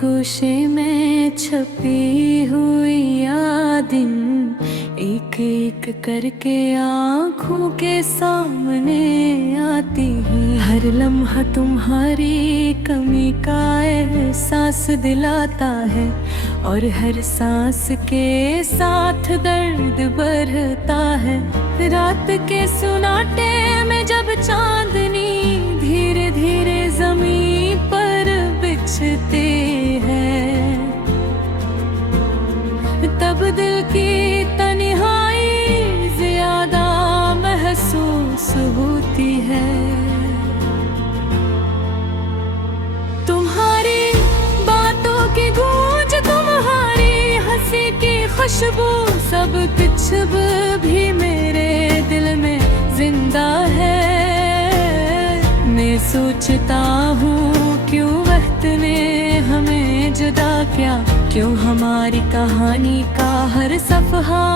गोशे में छपी हुई यादें एक एक करके आँखों के सामने आती हैं। हर लम्हा तुम्हारी कमी का एहसास दिलाता है और हर सांस के साथ दर्द बढ़ता है। रात के सुनाटे में जब चांदनी धीरे धीरे ज़मीन पर बिछते हैं, तब दिल की तन्हाई ज्यादा महसूस होती है। तुम्हारी बातों की गूंज, तुम्हारी हंसी की खुशबू, सब कुछ भी मेरे दिल में जिंदा है। मैं सोचता हूँ क्यों वक्त ने हमें जुदा किया, क्यों हमारी कहानी का हर सफ़हा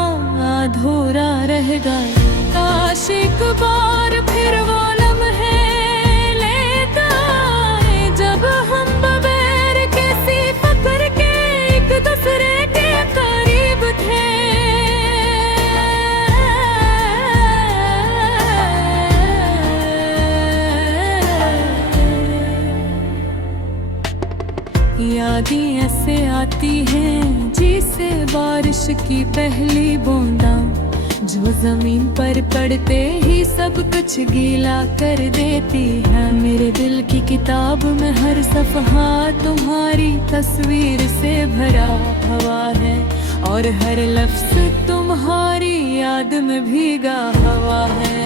अधूरा रह गया। काश एक बार फिर वो लम्हे लेता आए जब हम बगैर किसी फिक्र के एक दूसरे के करीब थे। यादें ऐसे आती हैं जैसे बारिश की पहली बूंदा, जो जमीन पर पड़ते ही सब कुछ गीला कर देती है। मेरे दिल की किताब में हर सफ़हा तुम्हारी तस्वीर से भरा हुआ है और हर लफ्ज़ तुम्हारी याद में भीगा हुआ है।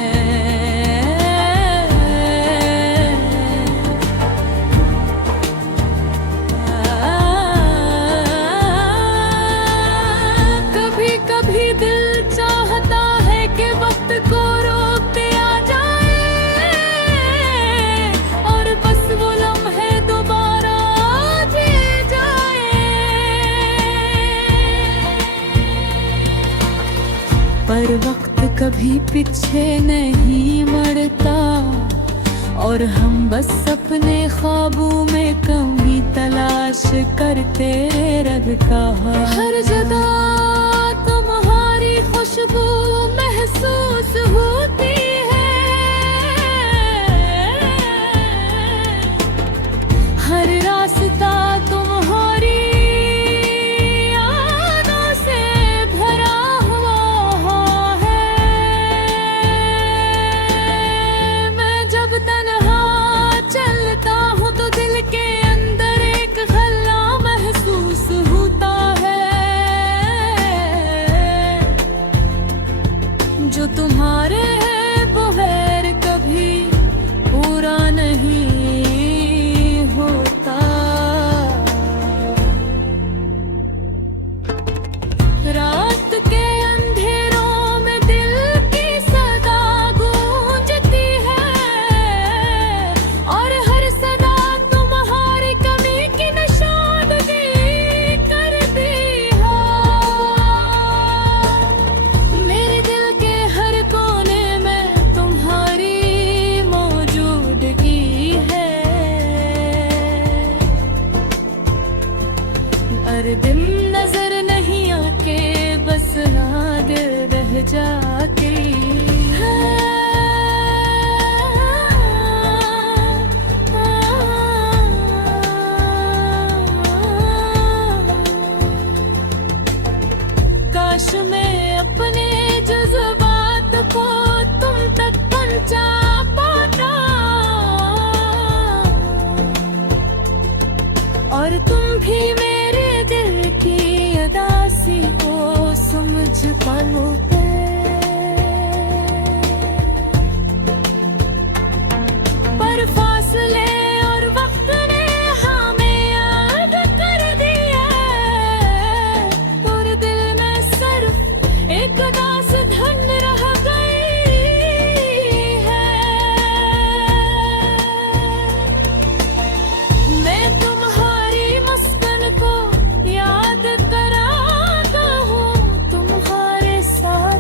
दिल चाहता है कि वक्त को रोकते आ जाए और बस वो लम्हे दोबारा जी जाए। पर वक्त कभी पीछे नहीं मुड़ता और हम बस अपने ख्वाबों में कमी तलाश करते रखा। हर जगह खुशबू महसूस होती है, हर रास्ता तुम्हारी यादों से भरा हुआ है। मैं जब तन्हा चलता हूँ तो दिल के अंदर एक हल्ला महसूस होता है, जो तुम्हारे है बगैर कभी पूरा नहीं होता। रात के अंधेरों में दिल की सदा गूंजती है और हर सदा तुम्हारी कमी की निशानदेही करती है। मेरे दिल के हर कोने में तुम्हारी मौजूदगी है। हर दिन नजर नहीं आके बस याद रह जाती है। काश मैं अपने जज्बात को तुम तक पहुंचा पाता और तुम भी मेरे दिल की उदासी को समझ पाते। पर फासले और वक्त ने हमें याद कर दिया और दिल में सिर्फ एक दास धन रह गई है। मैं तुम्हारी मुस्कान को याद कराता हूँ, तुम्हारे साथ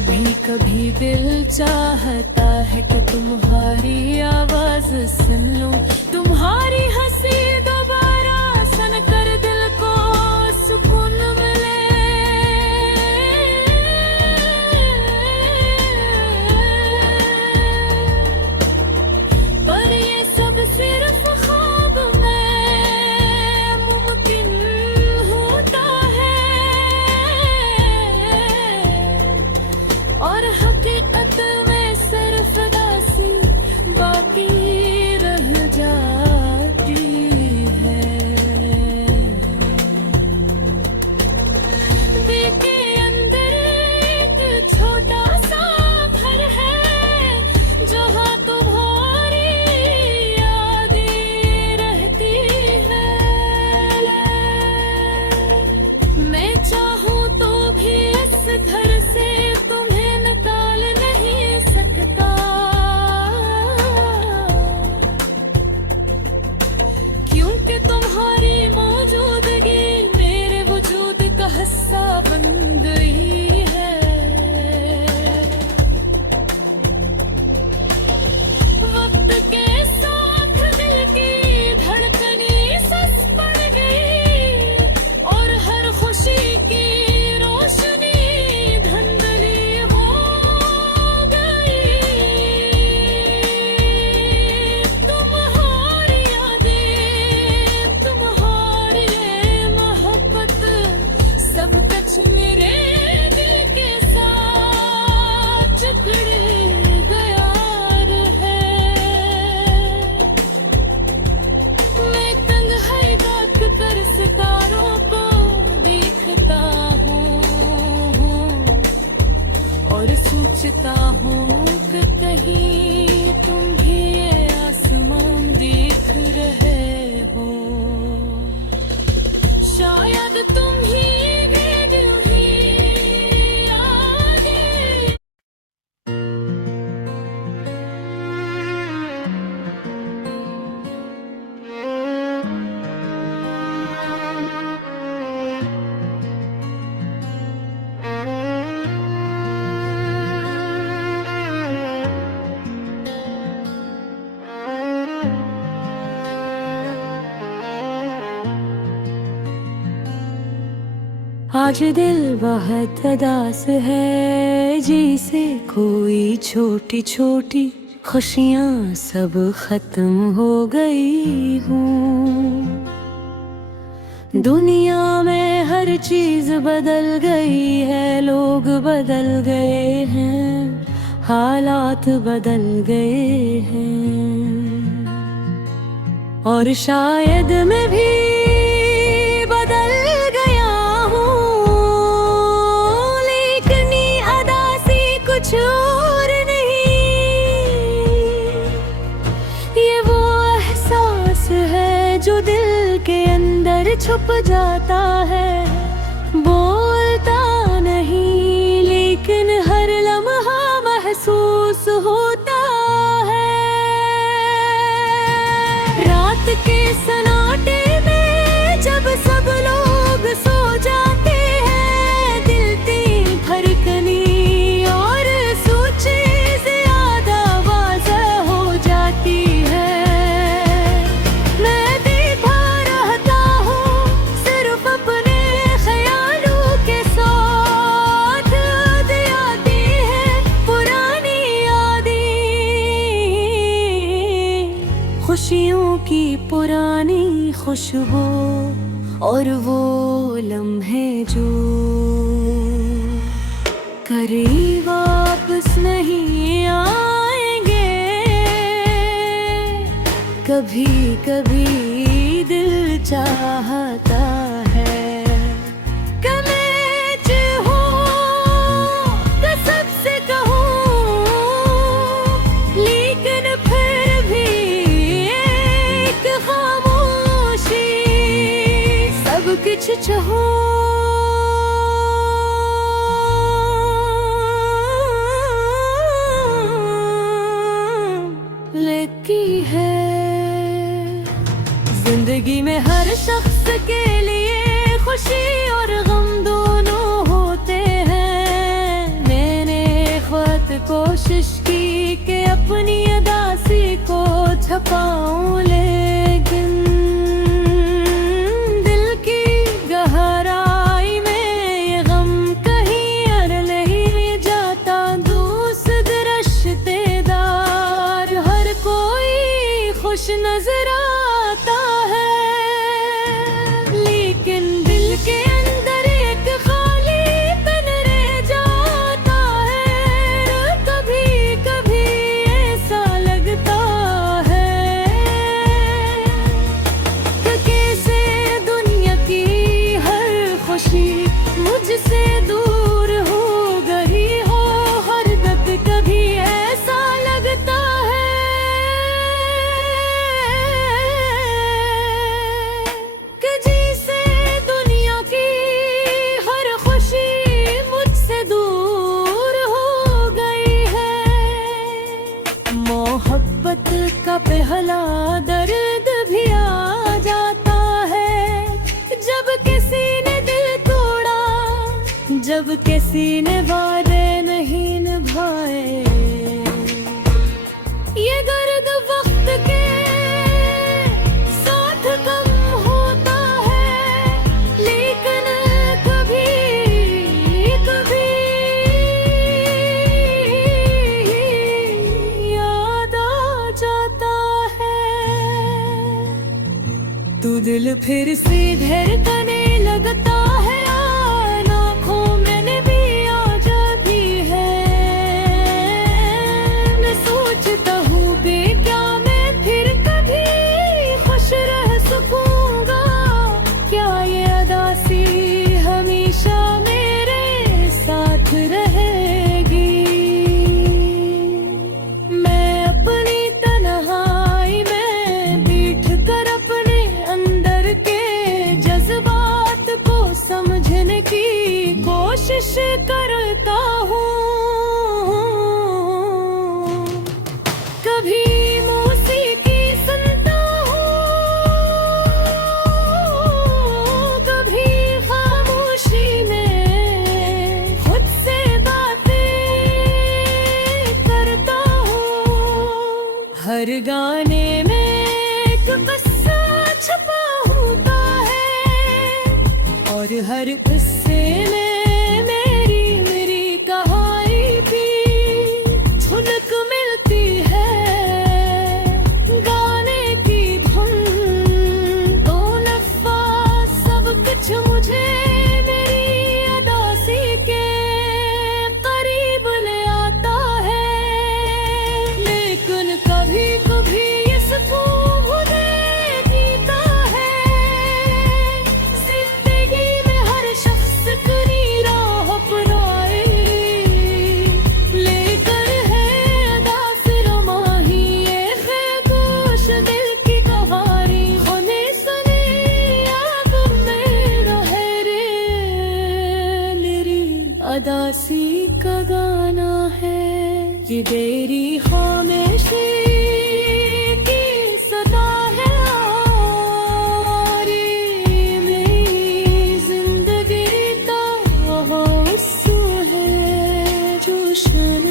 कभी कभी दिल चाहता है कि तुम्हारी आवाज सुन लूं, तुम्हारी हंसी दोबारा सुन कर दिल को सुकून मिले। पर ये सब सिर्फ ख्वाब में मुमकिन होता है और हकीकत में सिर्फ दासी बाकी रह जाती है। दिल के अंदर एक छोटा सा घर है जहाँ तुम्हारी यादें रहती है। मैं चाहूँ तो भी इस घर से तुम्हें निकाल नहीं सकता, क्योंकि तुम्हारी मौजूदगी मेरे वजूद का हिस्सा बन गई है। वक्त के साथ दिल की धड़कनें सस पड़ गई और हर खुशी की रोशनी धुंधली हो गई। तुम्हारी यादें, तुम्हारी ये मोहब्बत सब कुछ मेरे दिल के साथ जकड़ गया है। मैं तन्हाई गाक कर सितारों को देखता हूँ और सोचता हूँ कि कहीं तुम भी ये आसमान देख रहे हो। शायद तुम ही वीडियो ही यादें। आज दिल बहुत उदास है, जी से कोई छोटी छोटी खुशियाँ सब खत्म हो गई हूँ। दुनिया में हर चीज बदल गई है, लोग बदल गए हैं, हालात बदल गए हैं और शायद मैं भी बदल गया हूँ, लेकिन ये अदा सी कुछ और नहीं। ये वो एहसास है जो दिल के अंदर छुप जाता है, बोलता नहीं लेकिन हर लम्हा महसूस होता है। रात के सन्नाटे में जब सब लोग सो जाते हैं, दिल तीन धड़कनी और सोचे ज्यादा वाज़ेह हो जाती है। मैं देखा रहता हूँ सिर्फ अपने ख्यालों के साथ, आती है पुरानी यादें, खुशियों की पुरानी खुशबू और वो लम्हे जो करीब वापस नहीं आएंगे। कभी कभी दिल चाहता है कि मैं चाहूं तो सबसे कहूं, लेकिन फिर भी एक खामोशी सब कुछ चाहूं। लिखी है जिंदगी में हर शख्स के लिए खुशी और गम दोनों होते हैं। मैंने कोशिश की कि अपनी अदासी को छपाऊं, लेकिन दिल की गहराई में ये गम कहीं और नहीं जाता। दूसरे रिश्तेदार हर कोई खुश नजर आता है, लेकिन दिल के अंदर एक खालीपन रह जाता है। कभी कभी ऐसा लगता है कि कैसे दुनिया की हर खुशी मुझसे दूर हो गई हो। हर दर्द कभी ऐसा लगता है कि जैसे दुनिया की हर खुशी मुझसे दूर हो गई है। मोहब्बत का पहला दर्द भी आ जाता है जब किसी ने दिल तोड़ा, जब किसी ने वादे नहीं निभाए। ये दर्द वक्त के साथ कम होता है, लेकिन कभी कभी याद आ जाता है। तू दिल फिर से धड़कने लगता है, आँखों मैंने भी आ जाती है। मैं सोचता हूँ बेटा मैं फिर कभी खुश रह सकूंगा। क्या ये अदासी हमेशा मेरे साथ रहेगी? मैं अपनी तन्हाई में बैठ कर अपने अंदर के जज्बात को समझने की कोशिश करता हूँ। कभी मौसीकी सुनता हूँ, कभी खामोशी में खुद से बातें करता हूँ। हर गाने में एक किस्सा छपा होता है, और हर किस्से में मेरी कहानी भी झलक मिलती है। गाने की धुन दो लफ्ज़ सब कुछ मुझे मेरी अदासी के करीब ले आता है, लेकिन कभी कभी इसको मुझे जीता है। जिंदगी में हर शख्स अपनी राह पर आए, लेकर है अदा सिर माही ये खामोश दिल की कहानी। होने सुने आग मेरा है रे, मेरी अदासी का गाना है। ये तेरी खामोशी की सदा है, और ये मेरी जिंदगी का आंसू है जो शान